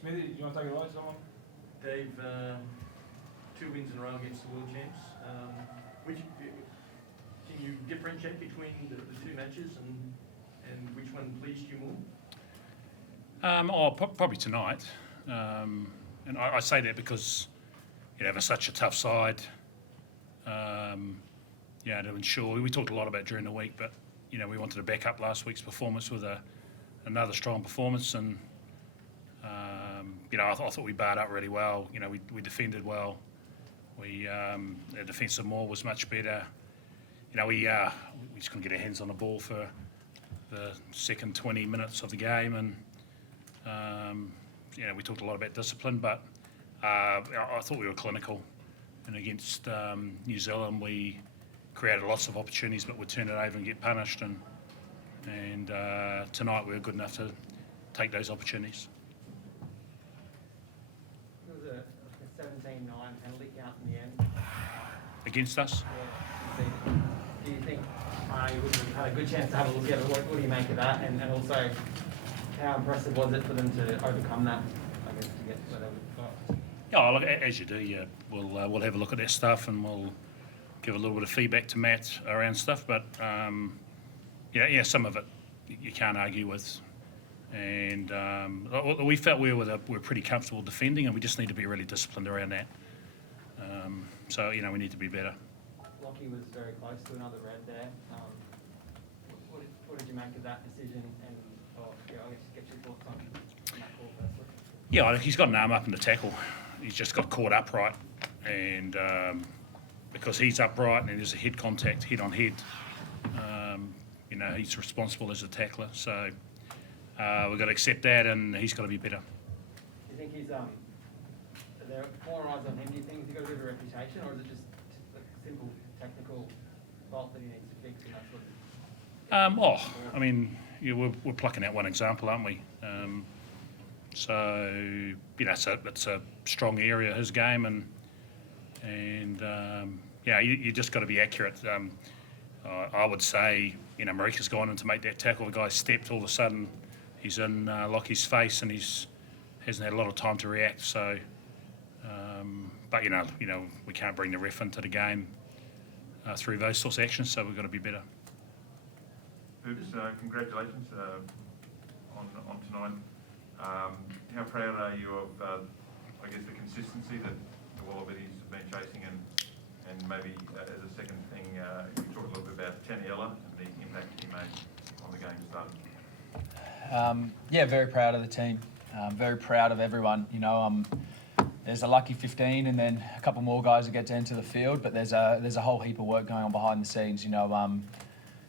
Smithy, do you want to take it away, someone? Dave, 2 wins in a row against the world champs. Can you differentiate between the two matches and which one pleased you more? Probably tonight. And I say that because they're such a tough side. To ensure, we talked a lot about during the week, but we wanted to back up last week's performance with another strong performance, and I thought we barred up really well. We defended well. Our defensive maul was much better. We just couldn't get our hands on the ball for the second 20 minutes of the game, and we talked a lot about discipline, but I thought we were clinical. And against New Zealand, we created lots of opportunities, but would turn it over and get punished. And tonight we were good enough to take those opportunities. There was a 17-9 penalty count in the end. Against us? Yeah. Do you think you would have had a good chance to have a look at it? What do you make of that? And also, how impressive was it for them to overcome that, I guess, to get where they got? Yeah, look, as you do, we'll have a look at that stuff, and we'll give a little bit of feedback to Matt around stuff. But some of it you can't argue with. And we felt we were pretty comfortable defending, and we just need to be really disciplined around that. We need to be better. Lockie was very close to another red there. What did you make of that decision? And I guess get your thoughts on that call firstly. Yeah, he's got an arm up in the tackle. He's just got caught upright, and because he's upright and there's a head contact, head on head, he's responsible as a tackler. So we've got to accept that, and he's got to be better. Do you think he's are there more eyes on him? Do you think he's got a bit of a reputation, or is it just a simple technical fault that he needs to fix and that sort of? We're plucking out one example, aren't we? It's a strong area of his game, and you just got to be accurate. I would say, Marika's gone in to make that tackle. The guy stepped, all of a sudden he's in Lockie's face, and hasn't had a lot of time to react. So, we can't bring the ref into the game through those sorts of actions. So we've got to be better. Purvis, congratulations on tonight. How proud are you of, the consistency that the Wallabies have been chasing, and maybe as a second thing, you talk a little bit about Taniela and the impact he made on the game starting? Very proud of the team. Very proud of everyone. There's a lucky 15, and then a couple more guys that get to enter the field, but there's a whole heap of work going on behind the scenes.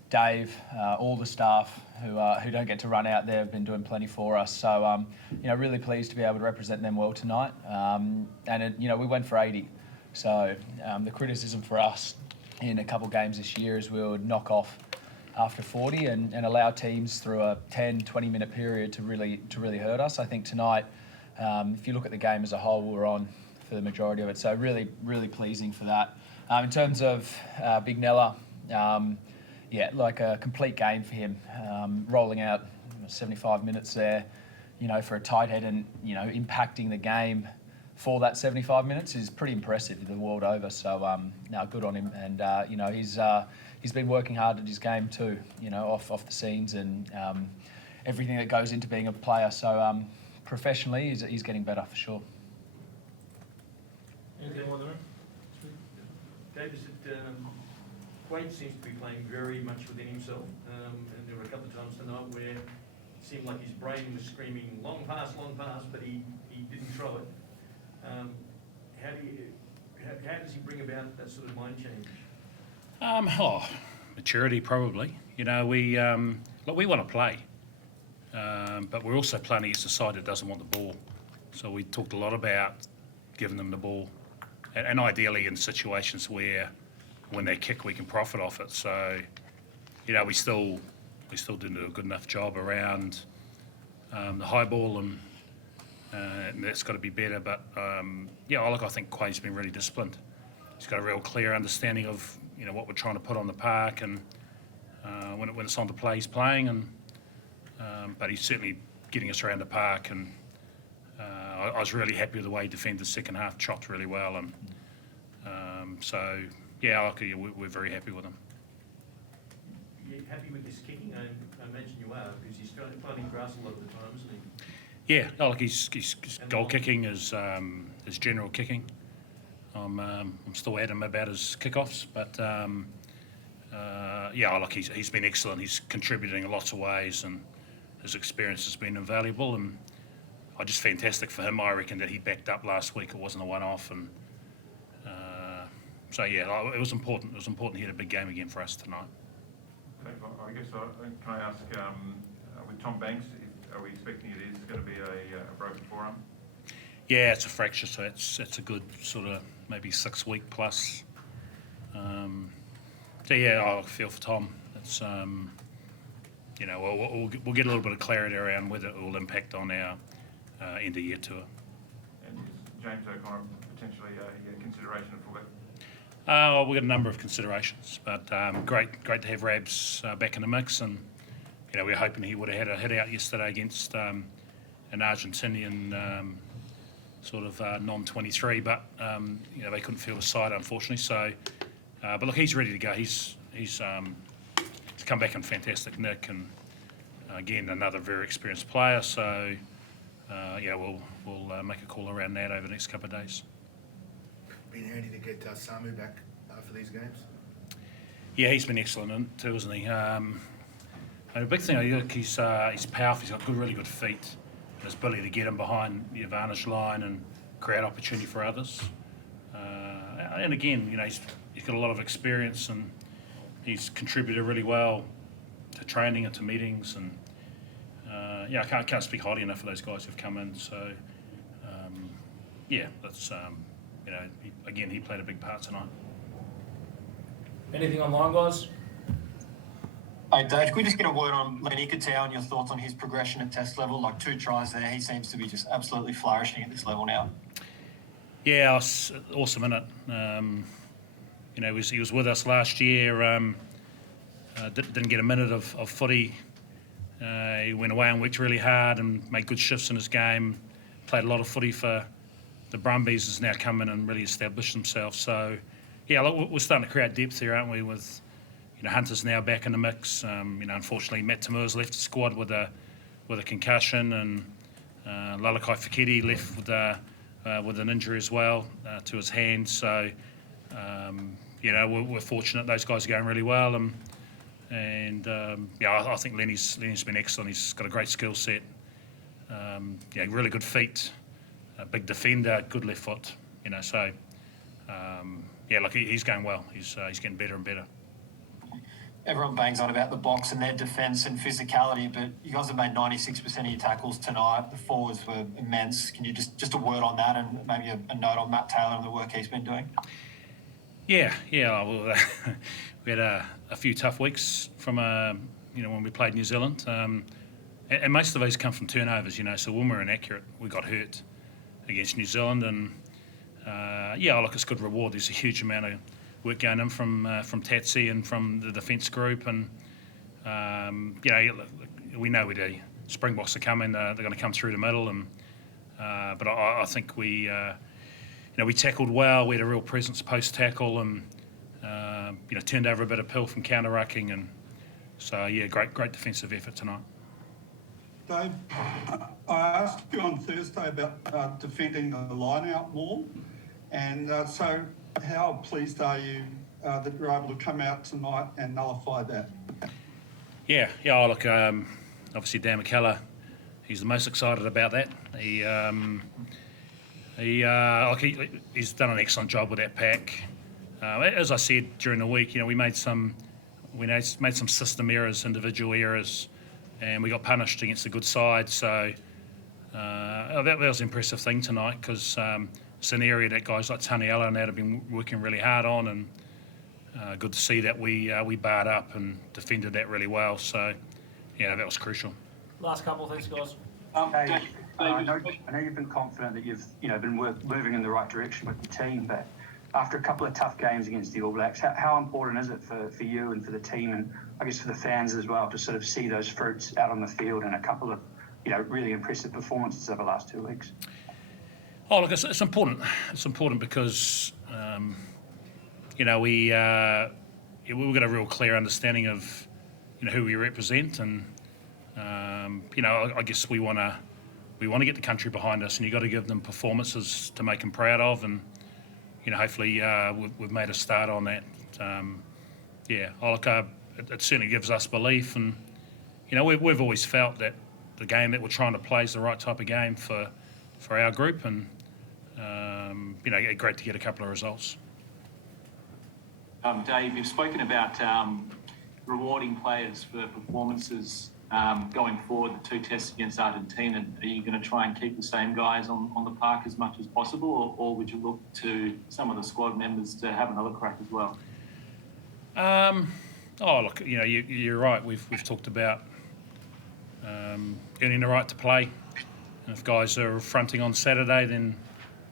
Dave, all the staff who don't get to run out there have been doing plenty for us. So, really pleased to be able to represent them well tonight. We went for 80. So the criticism for us in a couple games this year is we would knock off after 40 and allow teams through a 10, 20-minute period to really hurt us. I think tonight, if you look at the game as a whole, we were on for the majority of it. So really, really pleasing for that. In terms of Big Nella, like a complete game for him, rolling out 75 minutes there, for a tight head, and impacting the game for that 75 minutes is pretty impressive the world over. So good on him, and he's been working hard at his game too, off the scenes and everything that goes into being a player. So professionally, he's getting better for sure. Anything more there? Dave, Quade seems to be playing very much within himself, and there were a couple of times tonight where it seemed like his brain was screaming long pass, but he didn't throw it. How does he bring about that sort of mind change? Maturity probably. We want to play, but we're also playing against a side that doesn't want the ball. So we talked a lot about giving them the ball, and ideally in situations where when they kick, we can profit off it. So, we still didn't do a good enough job around the high ball, and that's got to be better. But I think Quade's been really disciplined. He's got a real clear understanding of what we're trying to put on the park, and when it's on the play, he's playing. And but he's certainly getting us around the park, and I was really happy with the way he defended the second half, chopped really well, and so yeah, we're very happy with him. You happy with his kicking? I imagine you are, because he's finding grass a lot of the time, isn't he? Yeah, his goal kicking, his general kicking. I'm still at him about his kickoffs, but he's been excellent. He's contributing in lots of ways, and his experience has been invaluable. And just fantastic for him. I reckon that he backed up last week. It wasn't a one-off, and it was important. It was important he had a big game again for us tonight. I guess, can I ask, with Tom Banks, are we expecting it is going to be a broken forearm? Yeah, it's a fracture, so it's a good sort of maybe 6 week plus. I feel for Tom. It's we'll get a little bit of clarity around whether it will impact on our end of year tour. And is James O'Connor potentially a consideration of fullback? We've got a number of considerations, but great to have Rabs back in the mix, and we were hoping he would have had a hit out yesterday against an Argentinian sort of non-23, but they couldn't field a side, unfortunately. So, but look, he's ready to go. He's come back in fantastic nick, and again another very experienced player. So, we'll make a call around that over the next couple of days. Been handy to get Samu back for these games. Yeah, he's been excellent too, isn't he? And the big thing, he's powerful. He's got really good feet. And his ability to get him behind the advantage line and create opportunity for others. And again, he's got a lot of experience, and he's contributed really well to training and to meetings. And I can't speak highly enough of those guys who've come in. So that's he played a big part tonight. Anything online, guys? Hey Dave, can we just get a word on Lenny Katau and your thoughts on his progression at test level? Like 2 tries there, he seems to be just absolutely flourishing at this level now. Yeah, awesome, innit? He was with us last year. Didn't get a minute of footy. He went away and worked really hard and made good shifts in his game. Played a lot of footy for the Brumbies. Has now come in and really established himself. So, yeah, look, we're starting to create depth here, aren't we? With Hunter's now back in the mix. Unfortunately, Matt Tamur's left the squad with a concussion, and Lalakai Feketi left with an injury as well to his hand. So, we're fortunate those guys are going really well, I think Lenny's been excellent. He's got a great skill set. Really good feet, a big defender, good left foot. He's going well. He's getting better and better. Everyone bangs on about the box and their defence and physicality, but you guys have made 96% of your tackles tonight. The forwards were immense. Can you just a word on that, and maybe a note on Matt Taylor and the work he's been doing? Yeah. Well, we had a few tough weeks from when we played New Zealand, and most of those come from turnovers. So when we're inaccurate, we got hurt against New Zealand, and it's good reward. There's a huge amount of work going in from Tatsy and from the defence group, and we know where the Springboks are coming. They're going to come through the middle, and but I think we tackled well. We had a real presence post tackle, and turned over a bit of pill from counter rucking, and so great defensive effort tonight. Dave, I asked you on Thursday about defending the line out more, and so how pleased are you that you're able to come out tonight and nullify that? Yeah. Look, obviously Dan McKellar, he's the most excited about that. He's done an excellent job with that pack. As I said during the week, we made some system errors, individual errors, and we got punished against a good side. So that was an impressive thing tonight, because it's an area that guys like Taniela and that have been working really hard on, and good to see that we barred up and defended that really well. So that was crucial. Last couple of things, guys. Hey, I know you've been confident that you've been moving in the right direction with the team, but after a couple of tough games against the All Blacks, how important is it for you and for the team, and I guess for the fans as well, to sort of see those fruits out on the field and a couple of really impressive performances over the last 2 weeks? Oh, look, it's important. It's important because, you know, we've got a real clear understanding of, you know, who we represent, and you know, I guess we want to get the country behind us, and you've got to give them performances to make them proud of, and you know, hopefully we've made a start on that. Yeah, look, it certainly gives us belief, and you know, we've always felt that the game that we're trying to play is the right type of game for our group, and you know, great to get a couple of results. Dave, you've spoken about rewarding players for performances going forward, the 2 tests against Argentina. Are you going to try and keep the same guys on the park as much as possible, or would you look to some of the squad members to have another crack as well? Oh, look, you know, you're right. We've talked about earning the right to play. And if guys are fronting on Saturday, then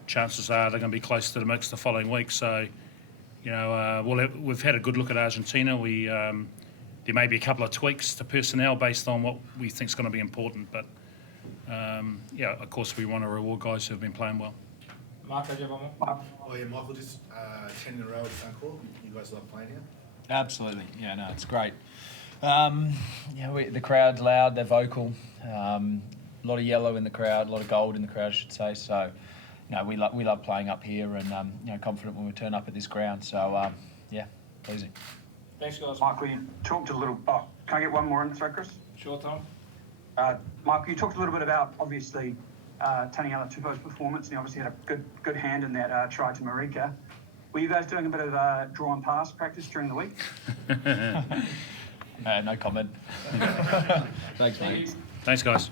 chances are they're going to be close to the mix the following week. So, you know, we've had a good look at Argentina. There may be a couple of tweaks to personnel based on what we think is going to be important. But, yeah, of course, we want to reward guys who have been playing well. Marco, do you have one more? Oh yeah, Michael, just 10 in a row at Suncorp. You guys love playing here? Absolutely. Yeah, no, it's great. Yeah, the crowd's loud, they're vocal. A lot of yellow in the crowd, a lot of gold in the crowd, I should say. So, you know, we love playing up here, and you know, confident when we turn up at this ground. So, yeah, pleasing. Thanks, guys. Michael, you talked a little. Oh, can I get one more in, sorry, Chris? Sure, Tom. Michael, you talked a little bit about obviously Taniela Tupo's performance, and you obviously had a good hand in that try to Marika. Were you guys doing a bit of draw and pass practice during the week? No comment. Thanks, mate. Thanks, guys.